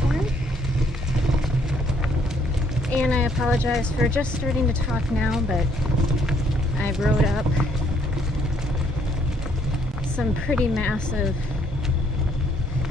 corn. And I apologize for just starting to talk now, but I rode up some pretty massive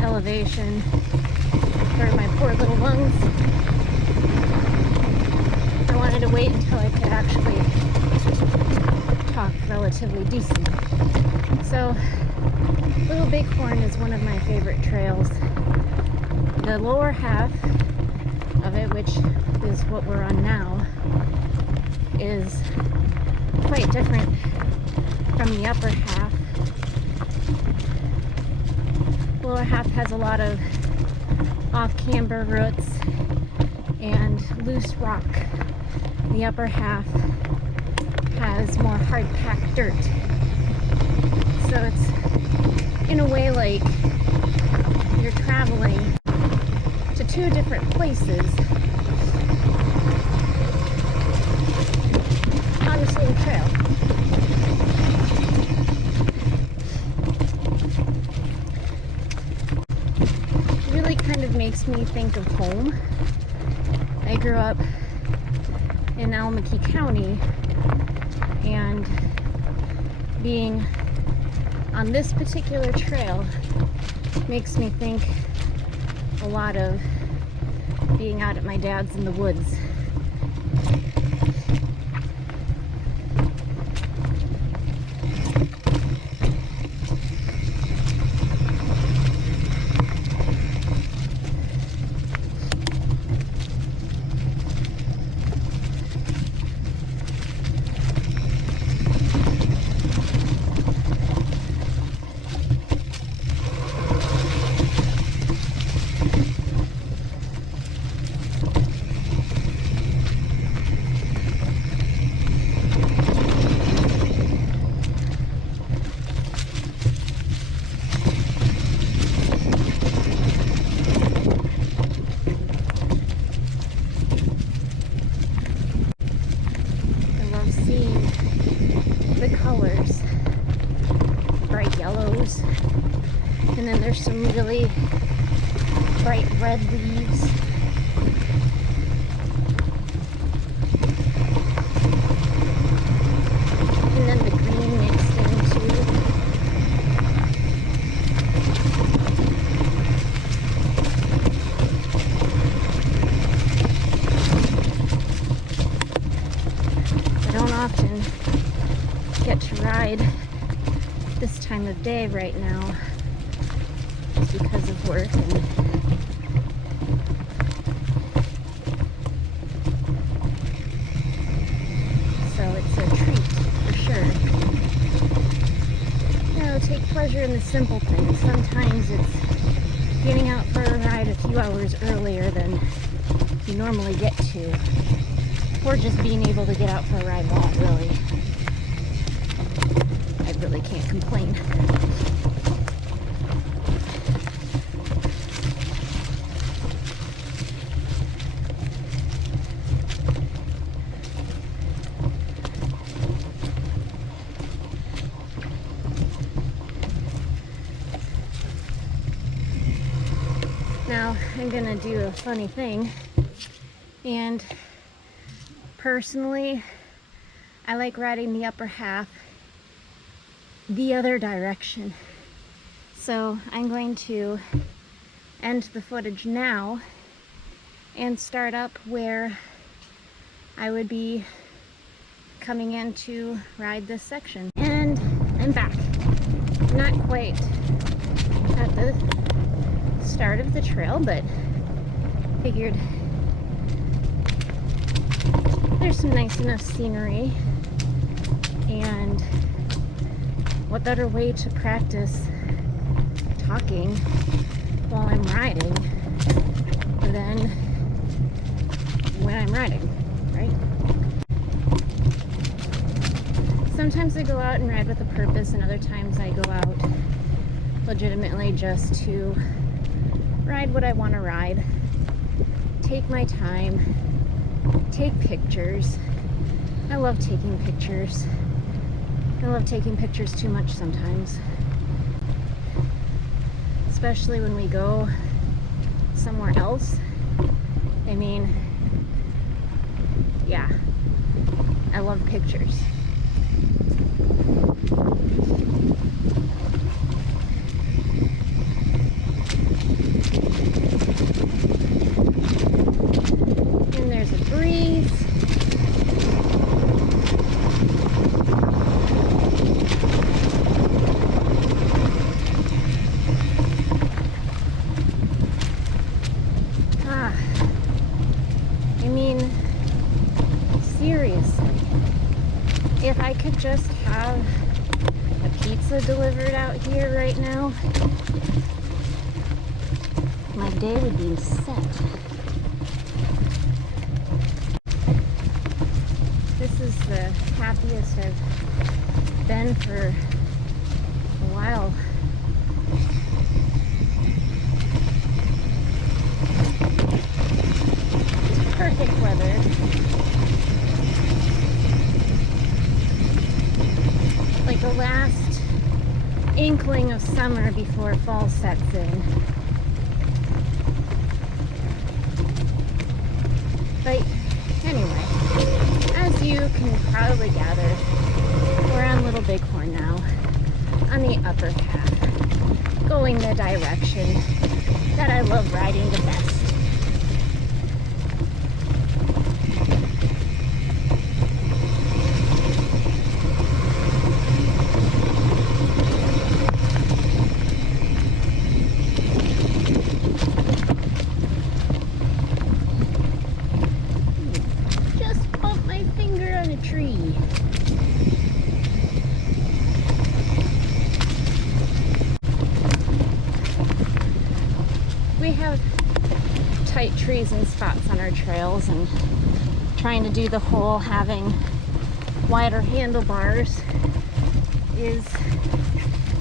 elevation for my poor little lungs. I wanted to wait until I could actually talk relatively decent. So, Little Bighorn is one of my favorite trails. The lower half of it, which is what we're on now, is quite different from the upper half. The lower half has a lot of off-camber roots and loose rock. The upper half has more hard-packed dirt. So it's in a way like you're traveling to two different places on the same trail. It really kind of makes me think of home. I grew up in Alameda County, and being on this particular trail makes me think a lot of being out at my dad's in the woods. The colors, bright yellows, and then there's some really bright red leaves. And then the green mixed in too. I don't often get to ride this time of day right now just because of work, and so it's a treat for sure. You know, take pleasure in the simple things. Sometimes it's getting out for a ride a few hours earlier than you normally get to, or just being able to get out for a ride at all, really. I really can't complain. Now, I'm gonna do a funny thing, and personally, I like riding the upper half the other direction. So I'm going to end the footage now and start up where I would be coming in to ride this section. And I'm back. Not quite at the start of the trail, but figured there's some nice enough scenery, and what better way to practice talking while I'm riding than when I'm riding, right? Sometimes I go out and ride with a purpose, and other times I go out legitimately just to ride what I want to ride, take my time, take pictures. I love taking pictures. I love taking pictures too much sometimes, especially when we go somewhere else. I mean, yeah, I love pictures. And there's a breeze. I mean, seriously, if I could just have a pizza delivered out here right now, my day would be set. This is the happiest I've been for a while. Perfect weather. Like the last inkling of summer before fall sets in. But anyway, as you can probably gather, we're on Little Bighorn now, on the upper half, going the direction that I love riding the best. Tree. We have tight trees and spots on our trails, and trying to do the whole having wider handlebars is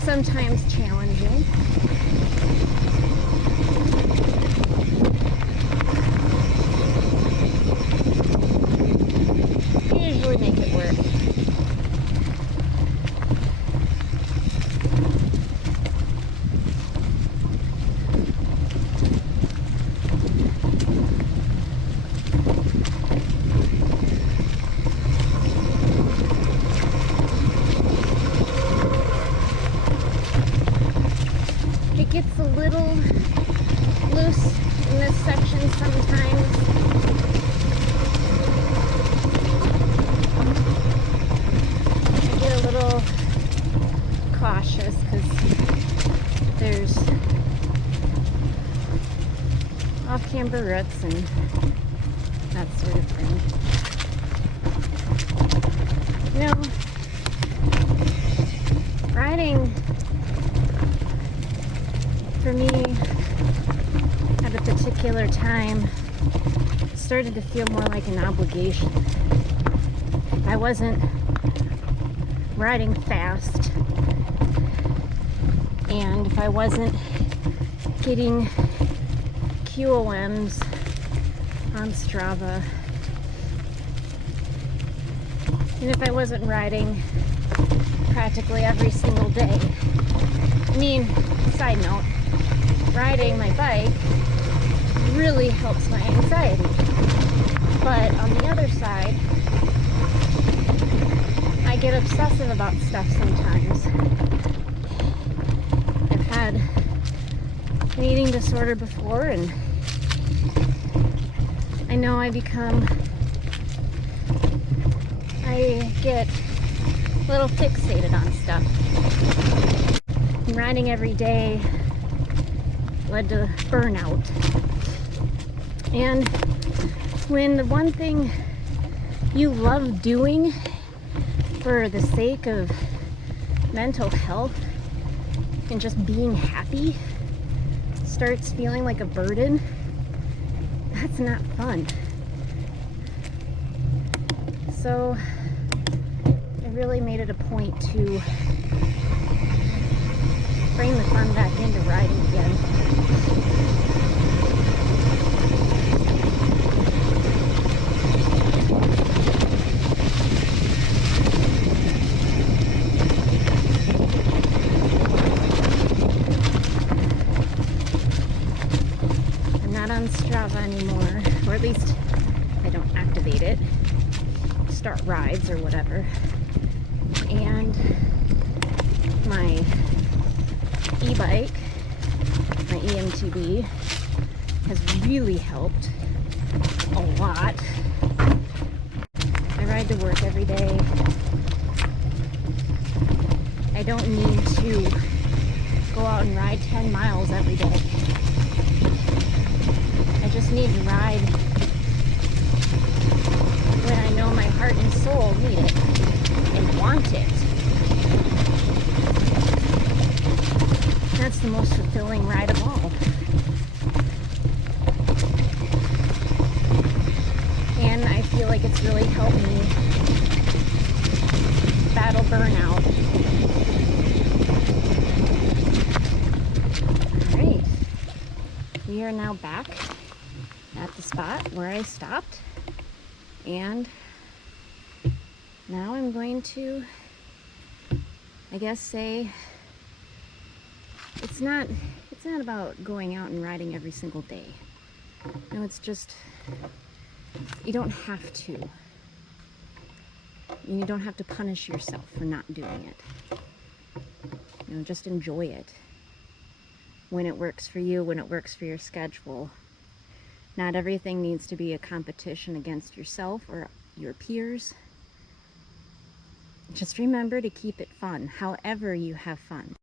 sometimes challenging. Usually make it work. It gets a little loose in this section sometimes. Cautious because there's off-camber roots and that sort of thing. You know, riding for me at a particular time started to feel more like an obligation. I wasn't riding fast, and if I wasn't getting QOMs on Strava, and if I wasn't riding practically every single day. I mean, side note, riding my bike really helps my anxiety, but on the other side, I get obsessive about stuff sometimes. I've had an eating disorder before, and I know I get a little fixated on stuff. And riding every day led to burnout. And when the one thing you love doing for the sake of mental health and just being happy starts feeling like a burden, that's not fun. So I really made it a point to bring the fun back into riding again. Strava anymore, or at least I don't activate it, start rides or whatever. And my e-bike, my EMTB, has really helped a lot. I ride to work every day. I don't need to go out and ride 10 miles every day. I just need to ride when I know my heart and soul need it and want it. That's the most fulfilling ride of all. And I feel like it's really helped me battle burnout. Alright, we are now back at the spot where I stopped, and now I'm going to, I guess, say it's not about going out and riding every single day. No, it's just, you don't have to. You don't have to punish yourself for not doing it. You know, just enjoy it when it works for you, when it works for your schedule. Not everything needs to be a competition against yourself or your peers. Just remember to keep it fun, however you have fun.